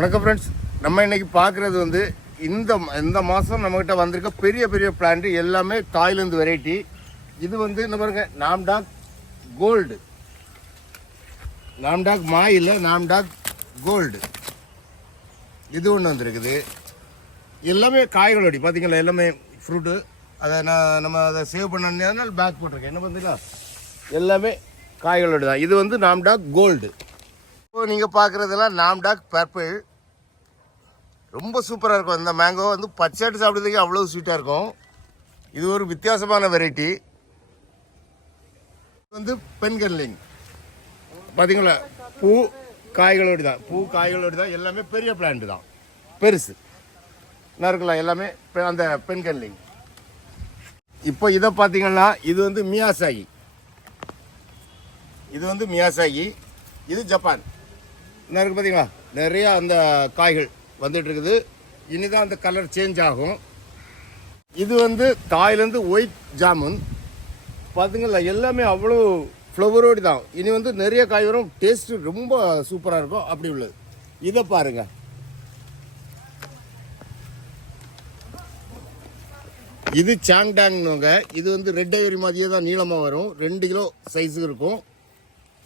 வணக்கம் ஃப்ரெண்ட்ஸ் நம்ம இன்னைக்கு பார்க்குறது வந்து இந்த இந்த மாதம் நம்மக்கிட்ட வந்திருக்க பெரிய பெரிய பிளான்ட்டு எல்லாமே தாய்லாந்து வெரைட்டி இது வந்து என்ன பாருங்க நாம்டாக் கோல்டு நாம்டாக் மா இல்லை நாம்டாக் கோல்டு இது ஒன்று வந்திருக்குது. எல்லாமே காய்களோடி பார்த்தீங்களா எல்லாமே ஃப்ரூட்டு அதை நான் நம்ம அதை சேவ் பண்ணால் பேக் போட்டிருக்கேன். என்ன பண்ணுறீங்களா எல்லாமே காய்களோடு தான் இது வந்து நாம்டாக் கோல்டு இப்போது நீங்கள் பார்க்குறதெல்லாம் நாம்டாக் பர்பிள் ரொம்ப சூப்பராக இருக்கும். இந்த மேங்கோ வந்து பச்சைட்டு சாப்பிட்றதுக்கு அவ்வளோ ஸ்வீட்டாக இருக்கும். இது ஒரு வித்தியாசமான வெரைட்டி வந்து பெண்கல்லிங் பார்த்தீங்களா பூ காய்களோடு தான். பூ காய்களோடு தான். எல்லாமே பெரிய பிளான்ட் தான். பெருசு. என்ன இருக்கலாம். எல்லாமே அந்த பெண்கல்லிங் இப்போ இதை பார்த்தீங்கன்னா இது வந்து மியாசாகி. இது வந்து மியாசாகி. இது ஜப்பான். என்ன இருக்கு பார்த்தீங்களா நிறையா அந்த காய்கள். வந்துட்டு இருக்குது இனிதான் அந்த கலர் சேஞ்ச் ஆகும். இது வந்து தாய்லேருந்து ஒயிட் ஜாமுன் பார்த்தீங்களா எல்லாமே அவ்வளோ ஃப்ளவரோடு தான். இனி வந்து நிறைய காய் வரும். டேஸ்ட் ரொம்ப சூப்பராக இருக்கும். அப்படி உள்ளது. இதை பாருங்க. இது சாங்டாங்னுங்க. இது வந்து ரெட் ஐவரி மாதிரியே தான் நீளமாக வரும். ரெண்டு கிலோ சைஸுக்கு இருக்கும்.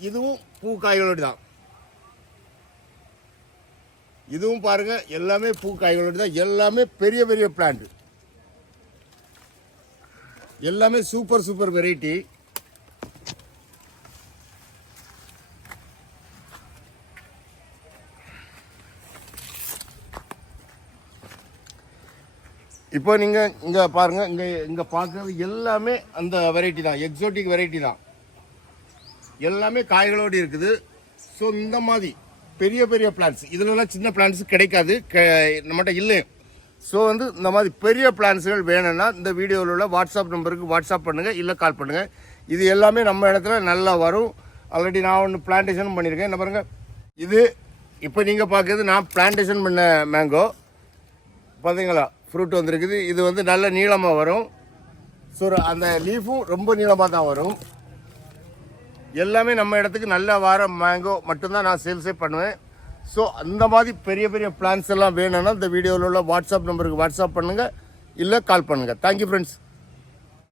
இதுவும் பூ பூக்காய்களோடு தான். இதுவும் பாருங்கள் எல்லாமே பூ காய்களோடு தான் எல்லாமே பெரிய பெரிய பிளான்ட் எல்லாமே சூப்பர் சூப்பர் வெரைட்டி இப்போ நீங்கள் இங்கே பாருங்கள் இங்கே இங்கே பார்க்குறது எல்லாமே அந்த வெரைட்டி தான் எக்ஸோட்டிக் வெரைட்டி தான். எல்லாமே காய்களோடு இருக்குது. ஸோ இந்த மாதிரி. பெரிய பெரிய பிளான்ஸ் இதுலலாம் சின்ன பிளான்ஸ் கிடைக்காது. க நம்மகிட்ட இல்லை. ஸோ வந்து இந்த மாதிரி பெரிய பிளான்ஸுகள் வேணும்னா இந்த வீடியோவில் உள்ள வாட்ஸ்அப் நம்பருக்கு வாட்ஸ்அப் பண்ணுங்கள் இல்லை கால் பண்ணுங்கள் இது எல்லாமே நம்ம இடத்துல நல்லா வரும். ஆல்ரெடி நான் ஒன்று பிளான்டேஷன் பண்ணியிருக்கேன் என்ன பாருங்கள் இது இப்போ நீங்கள் பார்க்குறது நான் பிளான்டேஷன் பண்ண மேங்கோ பார்த்தீங்களா ஃப்ரூட் வந்துருக்குது. இது வந்து நல்ல நீளமாக வரும். ஸோ அந்த லீஃபும் ரொம்ப நீளமாக தான் வரும். எல்லாமே நம்ம இடத்துக்கு நல்ல வர மேங்கோ மட்டும்தான் நான் சேல்ஸே பண்ணுவேன். ஸோ அந்த மாதிரி பெரிய பெரிய பிளான்ஸ் எல்லாம் வேணும்னா இந்த வீடியோவில் உள்ள வாட்ஸ்அப் நம்பருக்கு வாட்ஸ்அப் பண்ணுங்கள் இல்லை கால் பண்ணுங்கள் தேங்க்யூ ஃப்ரெண்ட்ஸ்